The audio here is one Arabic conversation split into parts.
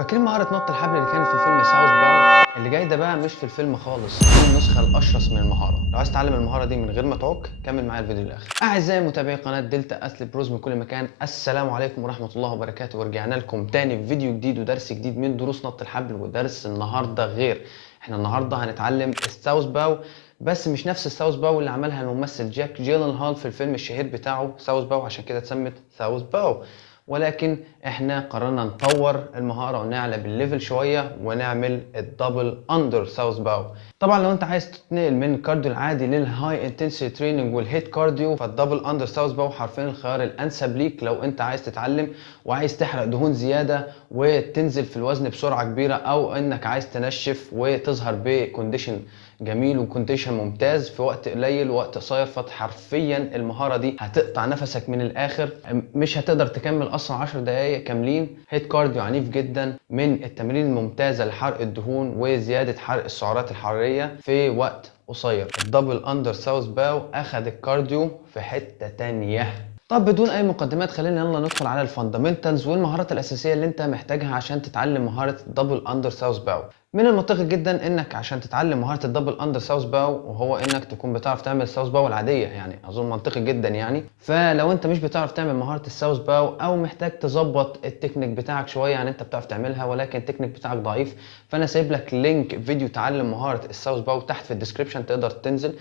فاكرين مهارة نط الحبل اللي كانت في فيلم ساوث باو؟ اللي جاي ده بقى مش في الفيلم خالص، دي النسخة الأشرس من المهارة. لو عايز تتعلم المهارة دي من غير ما تعك كمل معايا الفيديو للآخر. أعزائي متابعي قناة دلتا أثليت بروز من كل مكان، السلام عليكم ورحمة الله وبركاته، ورجعنا لكم تاني في فيديو جديد ودرس جديد من دروس نط الحبل. ودرس النهاردة غير، احنا النهاردة هنتعلم الساوث باو، بس مش نفس الساوث باو اللي عملها الممثل جاك جيلنهال في الفيلم الشهير بتاعه ساوث باو، عشان كده اتسمت ساوث باو. ولكن احنا قررنا نطور المهاره ونعلى بالليفل شويه ونعمل الدبل اندر ساوث باو. طبعا لو انت عايز تتنقل من الكارديو العادي للهاي انتنسيتي تريننج والهيت كارديو، فالدبل اندر ساوث باو حرفيا الخيار الانسب ليك لو انت عايز تتعلم وعايز تحرق دهون زياده وتنزل في الوزن بسرعه كبيره، او انك عايز تنشف وتظهر بكونديشن جميل وكونديشن ممتاز في وقت قليل ووقت قصير. فحرفيا المهاره دي هتقطع نفسك من الاخر، مش هتقدر تكمل اصلا 10 دقائق كاملين. هيت كارديو عنيف جدا، من التمارين الممتازه لحرق الدهون وزياده حرق السعرات الحراريه في وقت قصير. الدبل اندر ساوث باو اخذ الكارديو في حته تانيه. طب بدون اي مقدمات خلينا يلا ندخل على الفاندامنتالز والمهارات الاساسيه اللي انت محتاجها عشان تتعلم مهاره الدبل اندر ساوث باو. من المنطقي جدا انك عشان تتعلم مهاره الدبل اندر ساوث باو، وهو انك تكون بتعرف تعمل الساوث باو العاديه، يعني اظن منطقي جدا يعني. فلو انت مش بتعرف تعمل مهاره الساوث باو او محتاج تظبط التكنيك بتاعك شويه، يعني انت بتعرف تعملها ولكن التكنيك بتاعك ضعيف، فانا سايب لك لينك فيديو تعلم مهاره الساوث باو تحت في الديسكربشن، تقدر تنزل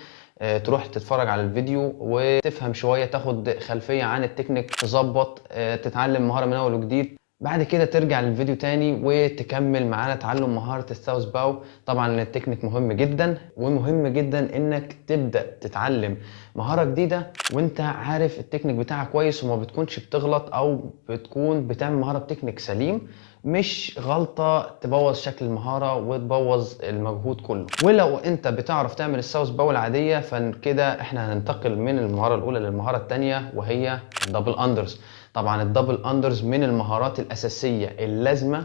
تروح تتفرج على الفيديو وتفهم شويه، تاخد خلفيه عن التكنيك، تظبط تتعلم مهاره من اول وجديد. بعد كده ترجع للفيديو تاني وتكمل معانا تعلم مهارة الساوث باو. طبعا التكنيك مهم جدا، ومهم جدا انك تبدأ تتعلم مهارة جديدة وانت عارف التكنيك بتاعك كويس وما بتكونش بتغلط، او بتكون بتعمل مهارة بتكنيك سليم، مش غلطة تبوظ شكل المهارة وتبوظ المجهود كله. ولو انت بتعرف تعمل الساوث باو العادية، فكده احنا هننتقل من المهارة الاولى للمهارة التانية وهي الدبل اندرز. طبعا الدبل اندرز من المهارات الاساسيه اللازمه،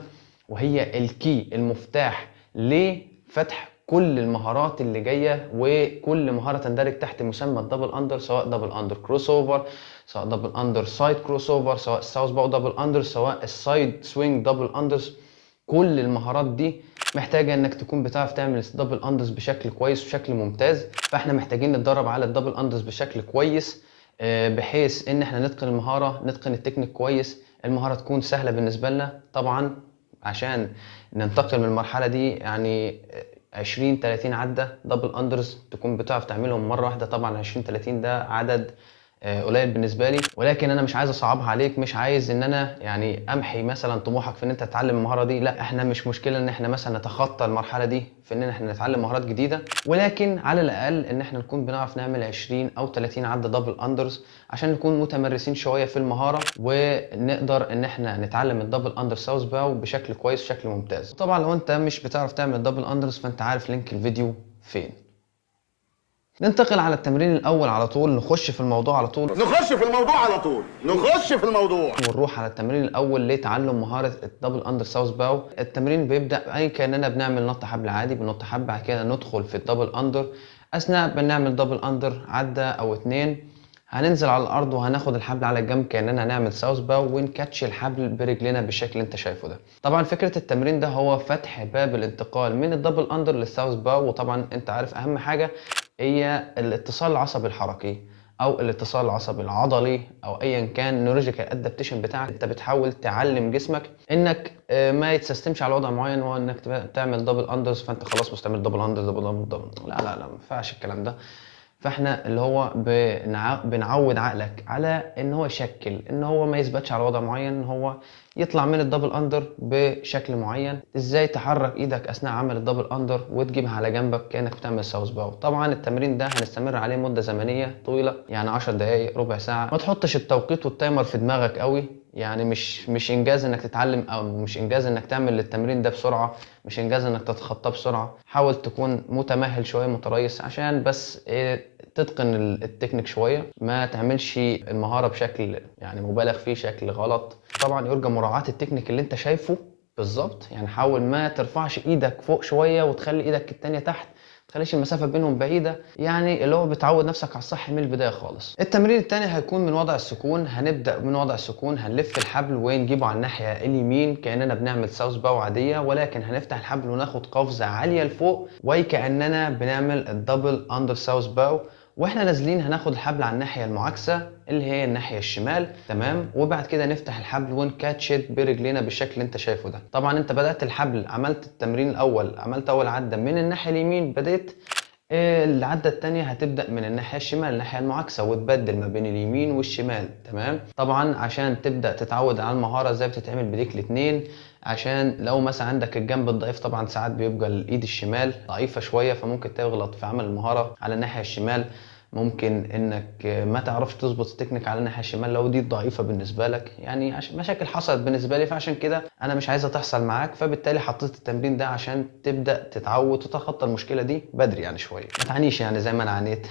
وهي الكي المفتاح لفتح كل المهارات اللي جايه، وكل مهاره تندرج تحت مسمى الدبل اندر، سواء دبل اندر كروس اوفر، سواء دبل اندر سايد كروس اوفر، سواء الساوث باو دبل اندر، سواء السايد سوينج دبل اندرز. كل المهارات دي محتاجه انك تكون بتعرف تعمل الدبل اندرز بشكل كويس وشكل ممتاز. فاحنا محتاجين نتدرب على الدبل اندرز بشكل كويس، بحيث ان احنا نتقن المهاره، نتقن التكنيك كويس، المهاره تكون سهله بالنسبه لنا. طبعا عشان ننتقل من المرحله دي يعني 20 30 عده دبل اندرز تكون بتعرف تعملهم مره واحده. طبعا 20 30 ده عدد قليل بالنسبه لي، ولكن انا مش عايز اصعبها عليك، مش عايز ان انا يعني امحي مثلا طموحك في ان انت تتعلم المهاره دي. لا، احنا مش مشكله ان احنا مثلا نتخطى المرحله دي في ان احنا نتعلم مهارات جديده، ولكن على الاقل ان احنا نكون بنعرف نعمل 20 او 30 عده دبل اندرز عشان نكون متمرسين شويه في المهاره، ونقدر ان احنا نتعلم الدبل اندر ساوث باو بشكل كويس وشكل ممتاز. طبعا لو انت مش بتعرف تعمل الدبل اندرز فانت عارف لينك الفيديو فين. ننتقل على التمرين الاول على طول، نخش في الموضوع على طول، نخش في الموضوع. ونروح على التمرين الاول لتعلم مهاره الدبل اندر ساوث باو. التمرين بيبدا اي كاننا بنعمل نط حبل عادي، بنط حبل بعد كده ندخل في الدبل اندر. اثناء بنعمل دبل اندر عده او اتنين هننزل على الارض وهناخد الحبل على الجنب كاننا هنعمل ساوث باو، ونكاتش الحبل برجلنا بالشكل اللي انت شايفه ده. طبعا فكره التمرين ده هو فتح باب الانتقال من الدبل اندر للساوث باو. وطبعا انت عارف اهم حاجه هي الاتصال العصبي الحركي او الاتصال العصبي العضلي، او ايا كان النيورولوجيكال ادابتيشن بتاعك. انت بتحاول تعلم جسمك انك ما يتسيستمش على وضع معين، وانك تعمل دبل اندرز فانت خلاص مستعمل دبل اندرز دبل دبل. لا لا لا، ما ينفعش الكلام ده. فاحنا اللي هو بنعود عقلك على ان هو يشكل، ان هو ما يثبتش على وضع معين، ان هو يطلع من الدبل اندر بشكل معين. ازاي تحرك ايدك اثناء عمل الدبل اندر وتجيبها على جنبك كانك بتعمل ساوث باو. طبعا التمرين ده هنستمر عليه مده زمنيه طويله، يعني 10 دقائق ربع ساعه. ما تحطش التوقيت والتايمر في دماغك قوي، يعني مش انجاز انك تتعلم، او مش انجاز انك تعمل التمرين ده بسرعه، مش انجاز انك تتخطاه بسرعه. حاول تكون متمهل شويه، متريث، عشان بس تتقن التكنيك شويه، ما تعملش المهاره بشكل يعني مبالغ فيه، شكل غلط. طبعا يرجى مراعاه التكنيك اللي انت شايفه بالظبط، يعني حاول ما ترفعش ايدك فوق شويه وتخلي ايدك التانيه تحت، تخليش المسافه بينهم بعيده، يعني اللي هو بتعود نفسك على الصح من البدايه خالص. التمرين الثاني هيكون من وضع السكون. هنبدا من وضع السكون، هنلف الحبل ونجيبه على الناحيه اليمين كاننا بنعمل ساوث باو عاديه، ولكن هنفتح الحبل وناخد قفزه عاليه لفوق وكاننا بنعمل الدبل اندر ساوث باو. واحنا نازلين هناخد الحبل على الناحيه المعاكسه اللي هي الناحيه الشمال، تمام. وبعد كده نفتح الحبل ونكاتشت برجلينا بالشكل اللي انت شايفه ده. طبعا انت بدات الحبل، عملت التمرين الاول، عملت اول عده من الناحيه اليمين، بديت العدة التانية هتبدأ من الناحية الشمال، الناحية المعاكسة، وتبدل ما بين اليمين والشمال، تمام. طبعا عشان تبدأ تتعود على المهارة ازاي بتتعمل بايديك الاتنين، عشان لو مثلا عندك الجنب الضعيف، طبعا ساعات بيبقى الايد الشمال ضعيفة شوية فممكن تغلط في عمل المهارة على الناحية الشمال. ممكن انك ما تعرفش تظبط التكنيك على الناحيه الشمال لو دي ضعيفه بالنسبه لك، يعني عشان مشاكل حصلت بالنسبه لي، فعشان كده انا مش عايزها تحصل معاك، فبالتالي حطيت التمرين ده عشان تبدا تتعود وتتخطى المشكله دي بدري يعني شويه، ما تعانيش يعني زي ما انا عانيت.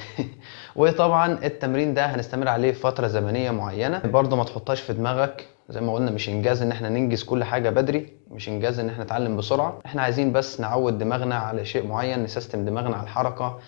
وطبعا التمرين ده هنستمر عليه فتره زمنيه معينه، برضه ما تحطهاش في دماغك. زي ما قلنا مش انجاز ان احنا ننجز كل حاجه بدري، مش انجاز ان احنا نتعلم بسرعه، احنا عايزين بس نعود دماغنا على شيء معين، نسيستم دماغنا على الحركه،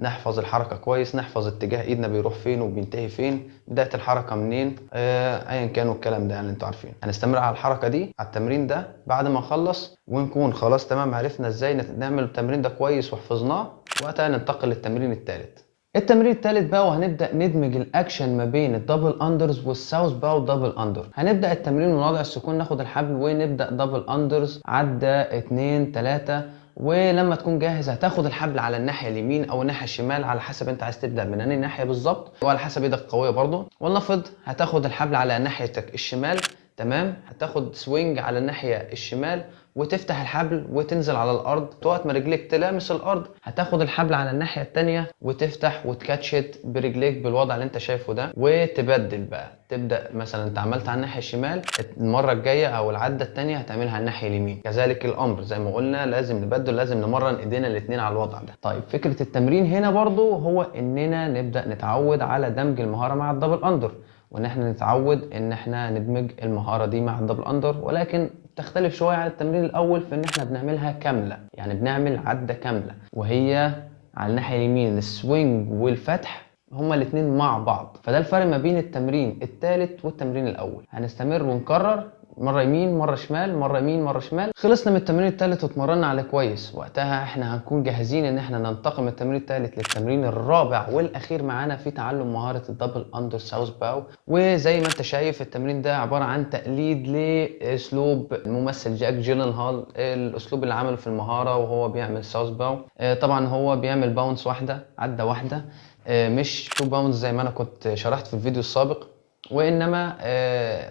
نحفظ الحركة كويس، نحفظ اتجاه ايدنا بيروح فين وبينتهي فين، بداية الحركة منين، ايا كانوا الكلام ده يعني انتوا عارفين. هنستمر على الحركة دي، على التمرين ده بعد ما نخلص ونكون خلاص تمام عرفنا ازاي نعمل التمرين ده كويس وحفظناه، وقتها ننتقل للتمرين الثالث. التمرين الثالث بقى، وهنبدا ندمج الاكشن ما بين الدبل اندرز والساوث باو دبل اندر. هنبدا التمرين من وضع السكون، ناخد الحبل ونبدا دبل اندرز، عدة 2 3. ولما تكون جاهز هتاخد الحبل على الناحيه اليمين او الناحيه الشمال على حسب انت عايز تبدا من انهي ناحيه بالظبط، وعلى حسب ايدك قويه برضه. ولنفرض هتاخد الحبل على ناحيتك الشمال، تمام. هتاخد سوينج على الناحيه الشمال وتفتح الحبل وتنزل على الارض وقت ما رجليك تلامس الارض، هتاخد الحبل على الناحيه الثانيه وتفتح وتكاتشت برجليك بالوضع اللي انت شايفه ده، وتبدل بقى. تبدا مثلا انت عملت على الناحيه الشمال، المره الجايه او العده الثانيه هتعملها على الناحيه اليمين، كذلك الامر زي ما قلنا لازم نبدل، لازم نمرن ايدينا الاثنين على الوضع ده. طيب فكره التمرين هنا برضو هو اننا نبدا نتعود على دمج المهاره مع الدبل اندر، وان احنا نتعود ان احنا ندمج المهاره دي مع الدبل اندر، ولكن تختلف شويه عن التمرين الاول في ان احنا بنعملها كامله، يعني بنعمل عده كامله، وهي على الناحيه اليمين السوينج والفتح هما الاثنين مع بعض. فده الفرق ما بين التمرين الثالث والتمرين الاول. هنستمر ونكرر مره يمين مره شمال، مره يمين مره شمال. خلصنا من التمرين الثالث واتمرنا عليه كويس، وقتها احنا هنكون جاهزين ان احنا ننتقل من التمرين الثالث للتمرين الرابع والاخير معانا في تعلم مهاره الدبل اندر ساوث باو. وزي ما انت شايف التمرين ده عباره عن تقليد لاسلوب الممثل جاك جيلنهال، الاسلوب اللي عمله في المهاره وهو بيعمل ساوث باو. طبعا هو بيعمل باونس واحده، عده واحده، مش 2 باونز زي ما انا كنت شرحت في الفيديو السابق، وانما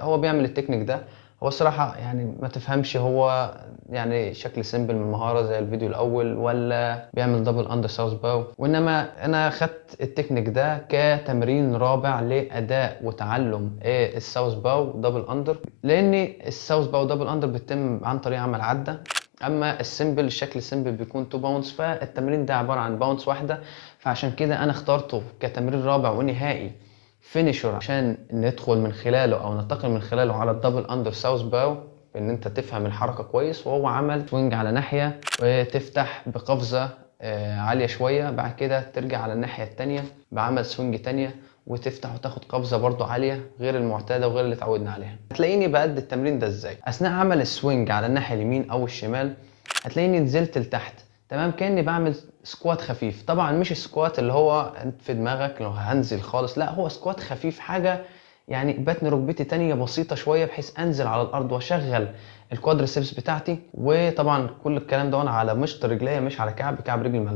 هو بيعمل التكنيك ده. هو الصراحة يعني ما تفهمش هو يعني شكل سيمبل من المهارة زي الفيديو الأول ولا بيعمل دبل أندر ساوث باو، وإنما أنا خدت التكنيك ده كتمرين رابع لأداء وتعلم الساوث باو دبل أندر، لأن الساوث باو دبل أندر بيتم عن طريق عمل عدة، اما السيمبل الشكل السيمبل بيكون 2 باونز، فالتمرين ده عباره عن باونز واحده، فعشان كده انا اخترته كتمرين رابع ونهائي فينيشر عشان ندخل من خلاله او ننتقل من خلاله على الدبل اندر ساوث باو، ان انت تفهم الحركه كويس. وهو عمل سوينج على ناحيه وتفتح بقفزه عاليه شويه، بعد كده ترجع على الناحيه الثانيه بعمل سوينج ثانيه وتفتح وتاخد قفزه برضو عاليه غير المعتاده وغير اللي اتعودنا عليها. هتلاقيني بأدي التمرين ده ازاي؟ اثناء عمل السوينج على الناحيه اليمين او الشمال هتلاقيني نزلت لتحت، تمام، كاني بعمل سكوات خفيف. طبعا مش السكوات اللي هو في دماغك لو هنزل خالص، لا هو سكوات خفيف، حاجه يعني بتني ركبتي تانية بسيطه شويه بحيث انزل على الارض واشغل الكوادريسبس بتاعتي. وطبعا كل الكلام ده وانا على مشط رجليا مش على كعب رجلي ما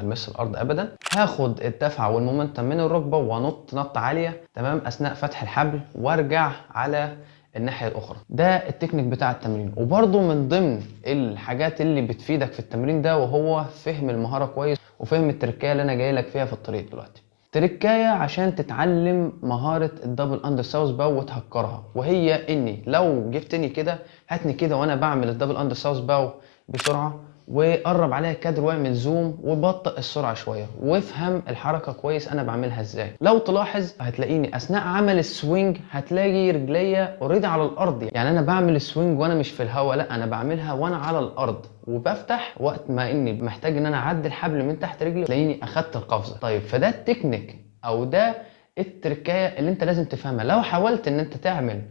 يلمسش الارض ابدا. هاخد الدفعه والمومنتم من الركبه وانط نطه عاليه، تمام، اثناء فتح الحبل وارجع على الناحيه الاخرى. ده التكنيك بتاع التمرين. وبرده من ضمن الحاجات اللي بتفيدك في التمرين ده وهو فهم المهاره كويس وفهم التركية اللي انا جاي لك فيها في الطريق دلوقتي. تركايه عشان تتعلم مهاره الدبل اندر ساوث باو وتهكرها، وهي اني لو جبتني كده هاتني كده وانا بعمل الدبل اندر ساوث باو بسرعه وقرب عليها الكادر واعمل زوم وبطئ السرعه شويه وافهم الحركه كويس انا بعملها ازاي. لو تلاحظ هتلاقيني اثناء عمل السوينج هتلاقي رجليا اوريدي على الارض، يعني انا بعمل السوينج وانا مش في الهواء، لا انا بعملها وانا على الارض، وبفتح وقت ما اني محتاج ان انا اعدي الحبل من تحت رجلي تلاقيني اخدت القفزه. طيب فده التكنيك او ده التركايه اللي انت لازم تفهمها. لو حاولت ان انت تعمل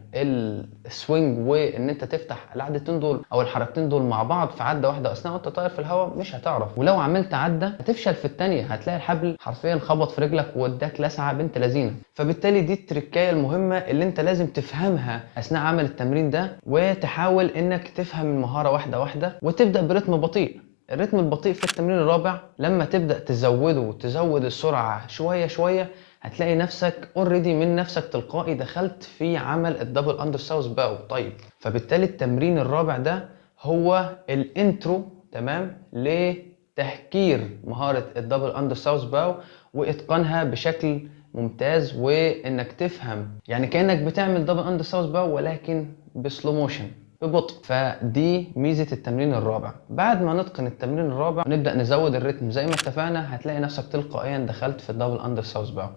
السوينج وان انت تفتح العدتين دول او الحركتين دول مع بعض في عده واحده اثناء وانت طاير في الهواء مش هتعرف، ولو عملت عده هتفشل في الثانيه، هتلاقي الحبل حرفيا خبط في رجلك واداك لسعه بنت لذينه. فبالتالي دي التركايه المهمه اللي انت لازم تفهمها اثناء عمل التمرين ده، وتحاول انك تفهم المهاره واحده واحده وتبدا برتم بطيء. الريتم البطيء في التمرين الرابع لما تبدا تزوده وتزود السرعه شويه شويه هتلاقي نفسك اوريدي من نفسك تلقائي دخلت في عمل الدبل اندر ساوث باو. طيب فبالتالي التمرين الرابع ده هو الانترو تمام لتهكير مهارة الدبل اندر ساوث باو واتقانها بشكل ممتاز، وانك تفهم يعني كأنك بتعمل دبل اندر ساوث باو ولكن بسلو موشن ببطء. فدي ميزة التمرين الرابع. بعد ما نتقن التمرين الرابع نبدأ نزود الريتم زي ما اتفقنا، هتلاقي نفسك تلقائيا دخلت في الدبل اندر ساوث باو.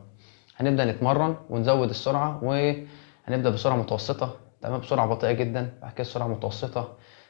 هنبدأ نتمرن ونزود السرعة، وهنبدأ بسرعة متوسطة تمام، بسرعة بطيئة جدا، بعد كده سرعة متوسطة،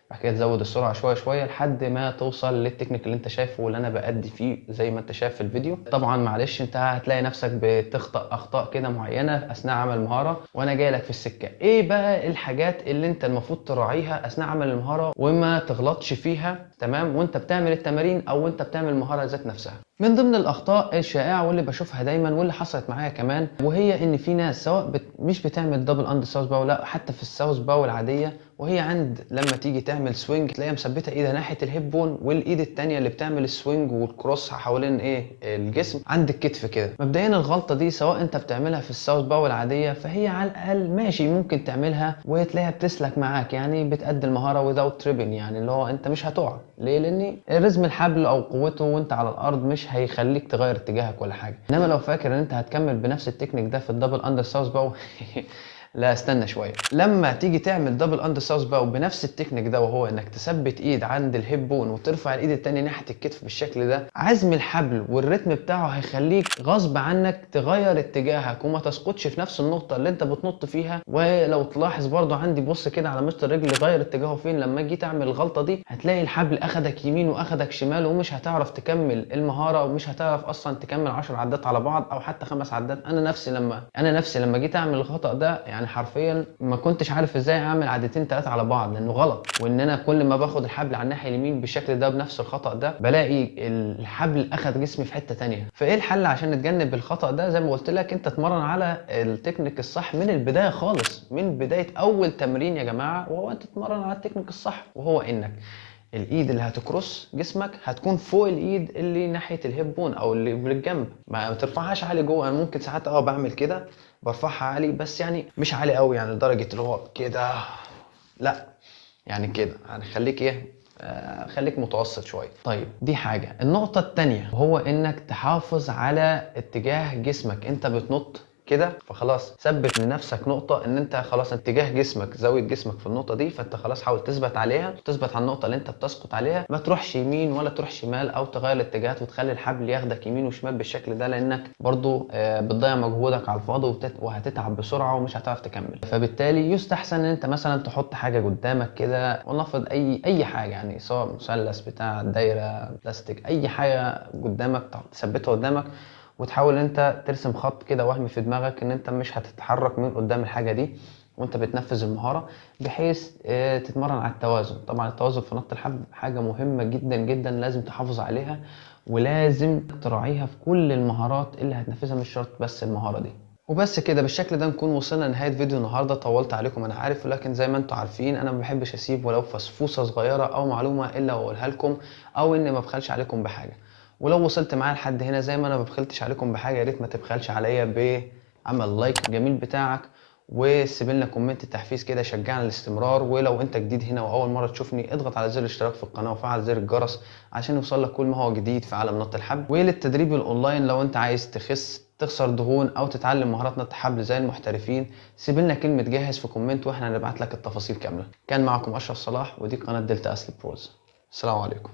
بعد كده تزود السرعة شوية شوية لحد ما توصل للتكنيك اللي انت شايفه واللي انا بأدي فيه زي ما انت شايف في الفيديو. طبعا معلش انت هتلاقي نفسك بتخطأ اخطاء كده معينة اثناء عمل المهارة وانا جاي لك في السكة. ايه بقى الحاجات اللي انت المفروض تراعيها اثناء عمل المهارة وما تغلطش فيها تمام وانت بتعمل التمارين او انت بتعمل المهارة ذات نفسها؟ من ضمن الاخطاء الشائعه واللي بشوفها دايما واللي حصلت معايا كمان، وهي ان في ناس سواء مش بتعمل دبل اند ساوث باو، لا حتى في الساوث باو العاديه، وهي عند لما تيجي تعمل سوينج تلاقيها مثبته ايدها ناحيه الهيب بون، والايد الثانيه اللي بتعمل السوينج والكروس حوالين ايه الجسم عند الكتف كده. مبدئيا الغلطه دي سواء انت بتعملها في الساوث باو العاديه فهي على الاقل ماشي ممكن تعملها وتلاقيها بتسلك معاك، يعني بتأدي المهاره without tripping، يعني اللي هو انت مش هتقع. ليه؟ لان رزم الحبل او قوته وانت على الارض مش هيخليك تغير اتجاهك ولا حاجه. انما لو فاكر ان انت هتكمل بنفس التكنيك ده في الدبل اندر ساوث باو لا استنى شويه. لما تيجي تعمل دبل اندر ساوث باو بنفس التكنيك ده، وهو انك تثبت ايد عند الهيب بون وترفع الايد التانية ناحيه الكتف بالشكل ده، عزم الحبل والريتم بتاعه هيخليك غصب عنك تغير اتجاهك وما تسقطش في نفس النقطه اللي انت بتنط فيها. ولو تلاحظ برضو عندي بص كده على مشط الرجل غير اتجاهه فين لما جيت تعمل الغلطه دي، هتلاقي الحبل اخدك يمين واخدك شمال ومش هتعرف تكمل المهاره ومش هتعرف اصلا تكمل 10 عدات على بعض او حتى 5 عدات. انا نفسي لما جيت اعمل الخطا ده يعني حرفيا ما كنتش عارف ازاي اعمل عدتين 3 على بعض لانه غلط، وان انا كل ما باخد الحبل على الناحيه اليمين بالشكل ده بنفس الخطا ده بلاقي الحبل اخد جسمي في حته تانية. فايه الحل عشان نتجنب الخطا ده؟ زي ما قلت لك انت تتمرن على التكنيك الصح من البدايه خالص، من بدايه اول تمرين يا جماعه، وهو انت تتمرن على التكنيك الصح، وهو انك الايد اللي هتكروس جسمك هتكون فوق الايد اللي ناحيه الهيب بون او اللي بالجنب، ما ترفعهاش عالي جوه. انا ممكن ساعات بعمل كده برفعها عالي بس يعني مش عالي قوي، يعني لدرجه اللي هو كده، لا يعني كده، يعني خليك ايه خليك متوسط شويه. طيب دي حاجه. النقطه الثانيه هو انك تحافظ على اتجاه جسمك. انت بتنط كده فخلاص ثبت لنفسك نقطه ان انت خلاص اتجاه جسمك زاويه جسمك في النقطه دي، فانت خلاص حاول تثبت عليها، تثبت على النقطه اللي انت بتسقط عليها، ما تروحش يمين ولا تروح شمال او تغير الاتجاهات وتخلي الحبل ياخدك يمين وشمال بالشكل ده، لانك برضو بتضيع مجهودك على الفاضي وهتتعب بسرعه ومش هتعرف تكمل. فبالتالي يستحسن ان انت مثلا تحط حاجه قدامك كده ونفرض اي حاجه، يعني سواء مثلث بتاع دايره بلاستيك اي حاجه قدامك تثبتها قدامك، وتحاول انت ترسم خط كده وهمي في دماغك ان انت مش هتتحرك من قدام الحاجه دي وانت بتنفذ المهاره، بحيث تتمرن على التوازن. طبعا التوازن في نط الحبل حاجه مهمه جدا جدا لازم تحافظ عليها ولازم تراعيها في كل المهارات اللي هتنفذها، مش شرط بس المهاره دي. وبس كده بالشكل ده نكون وصلنا لنهايه فيديو النهارده. طولت عليكم انا عارف، ولكن زي ما انتم عارفين انا ما بحبش اسيب ولو فسفوسه صغيره او معلومه الا واقولها لكم، او اني ما بخلش عليكم بحاجه. ولو وصلت معايا لحد هنا زي ما انا ما بخلتش عليكم بحاجه، يا ريت ما تبخلش عليا بعمل لايك جميل بتاعك، وسيب لنا كومنت تحفيز كده يشجعنا الاستمرار. ولو انت جديد هنا واول مره تشوفني اضغط على زر الاشتراك في القناه وفعل زر الجرس عشان يوصلك كل ما هو جديد في عالم نط الحبل. وللتدريب الاونلاين لو انت عايز تخسر دهون او تتعلم مهارات نط حبل زي المحترفين، سيب لنا كلمه جاهز في كومنت واحنا هنبعت لك التفاصيل كامله. كان معكم اشرف صلاح ودي قناه دلتا اسلي بروز. السلام عليكم.